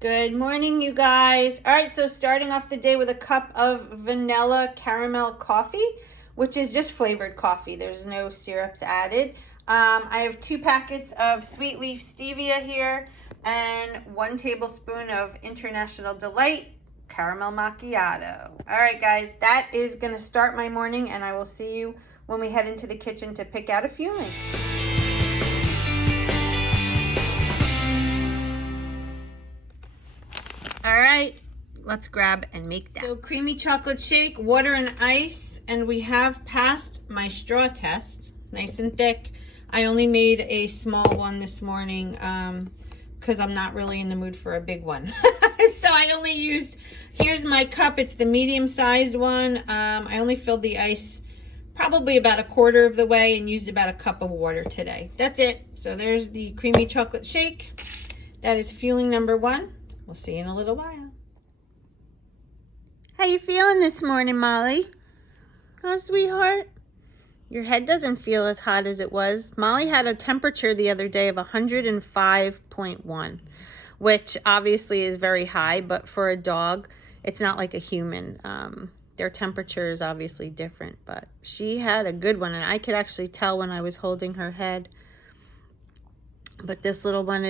Good morning, you guys. All right, so starting off the day with a cup of vanilla caramel coffee, which is just flavored coffee. There's no syrups added. I have 2 packets of sweet leaf stevia here and 1 tablespoon of International Delight caramel macchiato. All right, guys, that is going to start my morning, and I will see you when we head into the kitchen to pick out a fueling. All right, let's grab and make that. So creamy chocolate shake, water and ice, and we have passed my straw test, nice and thick. I only made a small one this morning because I'm not really in the mood for a big one. So I only used, here's my cup, it's the medium-sized one. I only filled the ice probably about 1/4 of the way and used about a cup of water today. That's it. So there's the creamy chocolate shake. That is fueling number 1. We'll see you in a little while. How you feeling this morning, Molly? Oh, sweetheart. Your head doesn't feel as hot as it was. Molly had a temperature the other day of 105.1, which obviously is very high, but for a dog, it's not like a human. Their temperature is obviously different, but she had a good one, and I could actually tell when I was holding her head. But this little one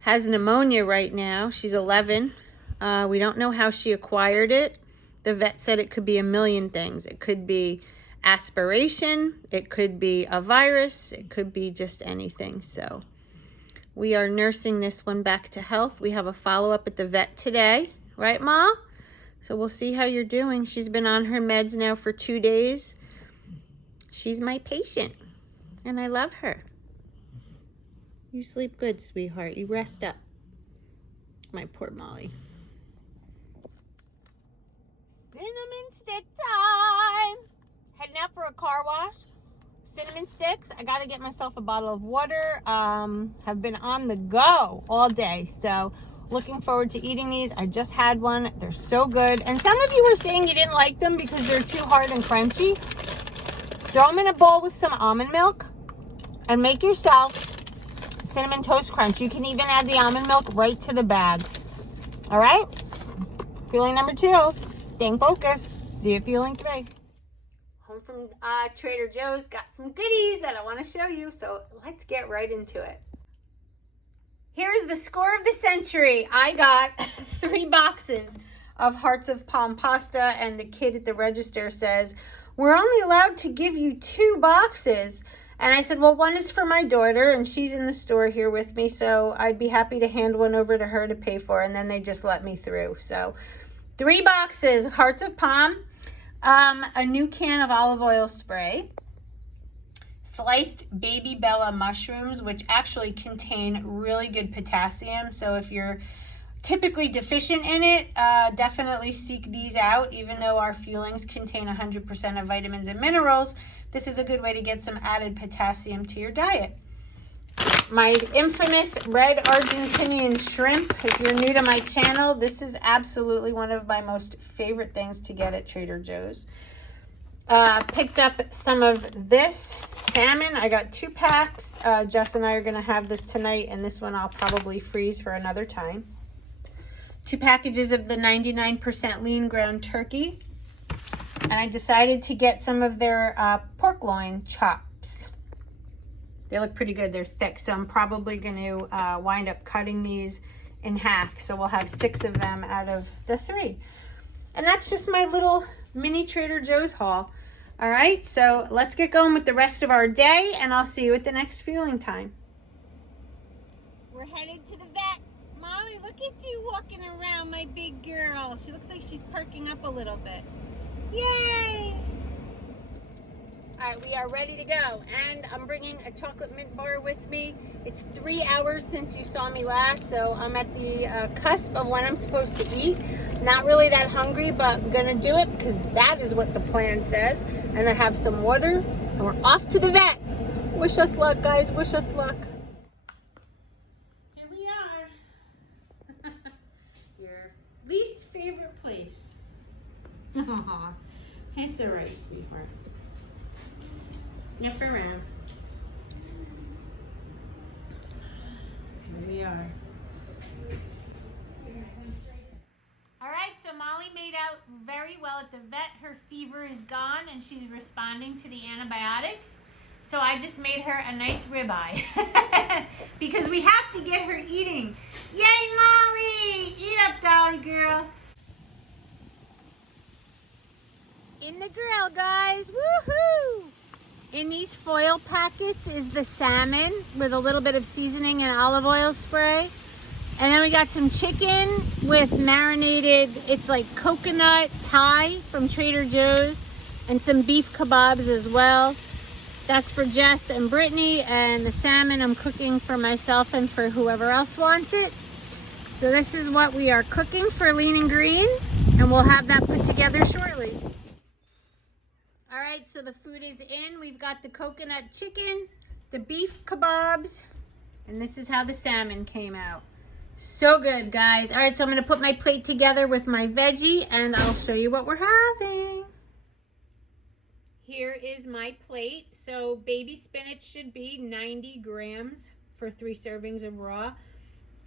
has pneumonia right now. She's 11. We don't know how she acquired it. The vet said it could be a million things. It could be aspiration. It could be a virus. It could be just anything. So we are nursing this one back to health. We have a follow-up at the vet today. Right, Ma? So we'll see how you're doing. She's been on her meds now for 2 days. She's my patient, and I love her. You sleep good, sweetheart. You rest up. My poor Molly. Cinnamon stick time. Heading out for a car wash. Cinnamon sticks. I got to get myself a bottle of water. Have been on the go all day. So looking forward to eating these. I just had one. They're so good. And some of you were saying you didn't like them because they're too hard and crunchy. Throw them in a bowl with some almond milk and make yourself Cinnamon Toast Crunch. You can even add the almond milk right to the bag. All right? Feeling number 2. Staying focused. See you feeling 3. Home from Trader Joe's. Got some goodies that I want to show you. So let's get right into it. Here is the score of the century. I got 3 boxes of Hearts of Palm pasta, and the kid at the register says, "We're only allowed to give you 2 boxes." And I said, well, 1 is for my daughter, and she's in the store here with me, so I'd be happy to hand 1 over to her to pay for, and then they just let me through. So 3 boxes, Hearts of Palm, a new can of olive oil spray, sliced baby Bella mushrooms, which actually contain really good potassium. So if you're typically deficient in it, definitely seek these out. Even though our fuelings contain 100% of vitamins and minerals, this is a good way to get some added potassium to your diet. My infamous red Argentinian shrimp. If you're new to my channel, this is absolutely one of my most favorite things to get at Trader Joe's. Picked up some of this salmon. I got 2 packs. Jess and I are going to have this tonight, and this one I'll probably freeze for another time. 2 packages of the 99% lean ground turkey. And I decided to get some of their pork loin chops. They look pretty good. They're thick, so I'm probably going to wind up cutting these in half. So we'll have 6 of them out of the 3. And that's just my little mini Trader Joe's haul. All right, so let's get going with the rest of our day, and I'll see you at the next fueling time. We're headed to the vet. Molly, look at you walking around, my big girl. She looks like she's perking up a little bit. Yay! All right, we are ready to go, and I'm bringing a chocolate mint bar with me. It's 3 hours since you saw me last, so I'm at the cusp of when I'm supposed to eat. Not really that hungry, but I'm gonna do it because that is what the plan says. And I have some water, and we're off to the vet. Wish us luck, guys. Wish us luck. Here we are. Your least favorite place. Aw, it's all right, sweetheart. Sniff around. Here we are. very well at the vet. Her fever is gone and she's responding to the antibiotics. So I just made her a nice ribeye because we have to get her eating. Yay, Molly! Eat up, Dolly girl. In the grill, guys. Woohoo! In these foil packets is the salmon with a little bit of seasoning and olive oil spray. And then we got some chicken with marinated, it's like coconut Thai from Trader Joe's, and some beef kebabs as well. That's for Jess and Brittany, and the salmon I'm cooking for myself and for whoever else wants it. So this is what we are cooking for Lean and Green, and we'll have that put together shortly. All right, so the food is in. We've got the coconut chicken, the beef kebabs, and this is how the salmon came out. So good, guys. All right, so I'm going to put my plate together with my veggie, and I'll show you what we're having. Here is my plate. So baby spinach should be 90 grams for 3 servings of raw.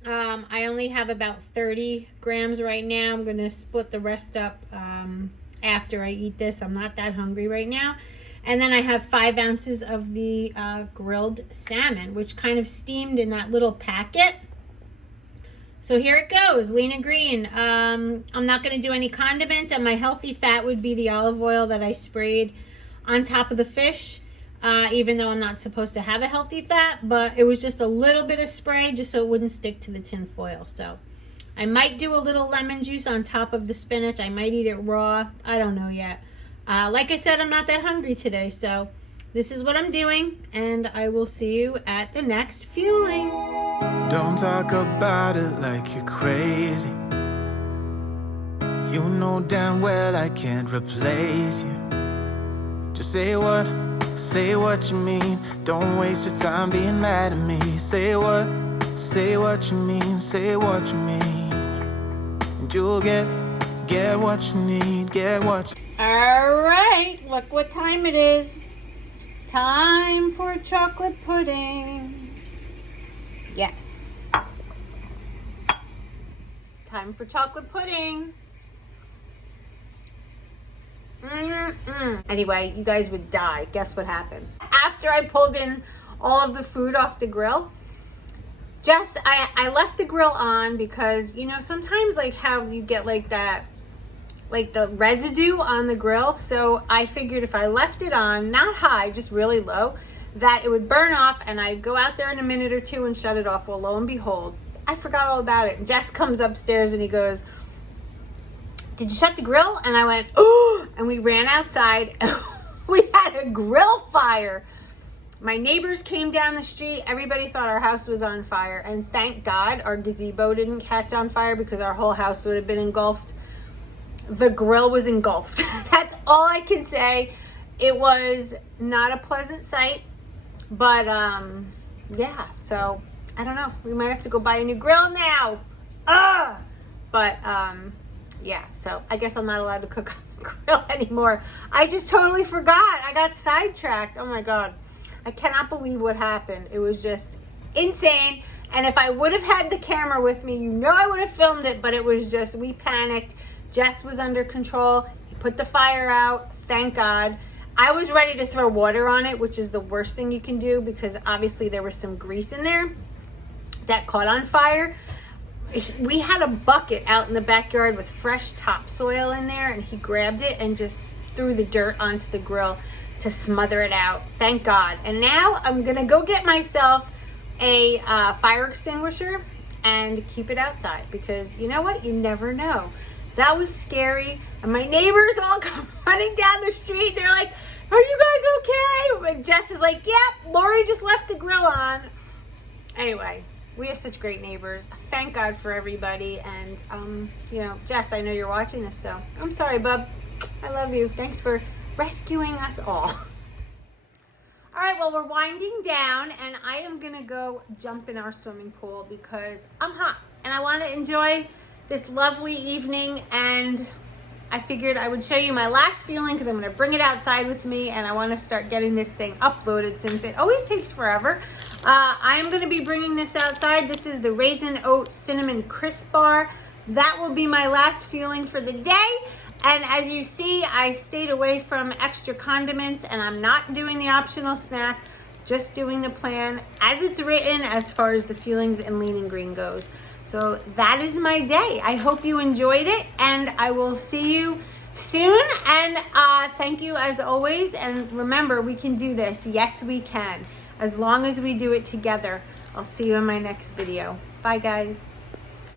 I only have about 30 grams right now. I'm going to split the rest up after I eat this. I'm not that hungry right now. And then I have 5 ounces of the grilled salmon, which kind of steamed in that little packet. So here it goes, Lean and Green. I'm not going to do any condiments, and my healthy fat would be the olive oil that I sprayed on top of the fish, even though I'm not supposed to have a healthy fat, but it was just a little bit of spray just so it wouldn't stick to the tin foil. So I might do a little lemon juice on top of the spinach. I might eat it raw. I don't know yet. Like I said, I'm not that hungry today, so this is what I'm doing, and I will see you at the next fueling. Don't talk about it like you're crazy. You know damn well I can't replace you. Just say what you mean. Don't waste your time being mad at me. Say what you mean, say what you mean. And you'll get what you need, get what you... All right, look what time it is. Time for chocolate pudding. Yes. Time for chocolate pudding. Anyway, you guys would die. Guess what happened? After I pulled in all of the food off the grill, I left the grill on because, you know, sometimes like how you get like that, like the residue on the grill. So I figured if I left it on, not high, just really low, that it would burn off, and I'd go out there in a minute or two and shut it off. Well, lo and behold, I forgot all about it. Jess comes upstairs and he goes, "Did you shut the grill?" And I went, "Oh," and we ran outside and we had a grill fire. My neighbors came down the street. Everybody thought our house was on fire. And thank God our gazebo didn't catch on fire, because our whole house would have been engulfed. The grill was engulfed. That's all I can say. It was not a pleasant sight, but yeah, so I don't know. We might have to go buy a new grill now. But yeah, so I guess I'm not allowed to cook on the grill anymore. I just totally forgot. I got sidetracked. Oh my God. I cannot believe what happened. It was just insane. And if I would have had the camera with me, you know I would have filmed it, but it was just, we panicked. Jess was under control. He put the fire out. Thank God. I was ready to throw water on it, which is the worst thing you can do, because obviously there was some grease in there that caught on fire. We had a bucket out in the backyard with fresh topsoil in there, and he grabbed it and just threw the dirt onto the grill to smother it out. Thank God. And now I'm gonna go get myself a fire extinguisher and keep it outside, because you know what? You never know. That was scary. And my neighbors all come running down the street. They're like, "Are you guys okay?" And Jess is like, "Yep, Lori just left the grill on." Anyway, we have such great neighbors. Thank God for everybody. And, you know, Jess, I know you're watching this, so I'm sorry, bub. I love you. Thanks for rescuing us all. All right, well, we're winding down, and I am going to go jump in our swimming pool because I'm hot, and I want to enjoy this lovely evening, and I figured I would show you my last feeling because I'm going to bring it outside with me, and I want to start getting this thing uploaded since it always takes forever. I am going to be bringing this outside. This is the Raisin Oat Cinnamon Crisp Bar. That will be my last feeling for the day. And as you see, I stayed away from extra condiments, and I'm not doing the optional snack, just doing the plan as it's written as far as the feelings and lean and green goes. So that is my day. I hope you enjoyed it, and I will see you soon. And thank you as always. And remember, we can do this. Yes, we can. As long as we do it together. I'll see you in my next video. Bye, guys.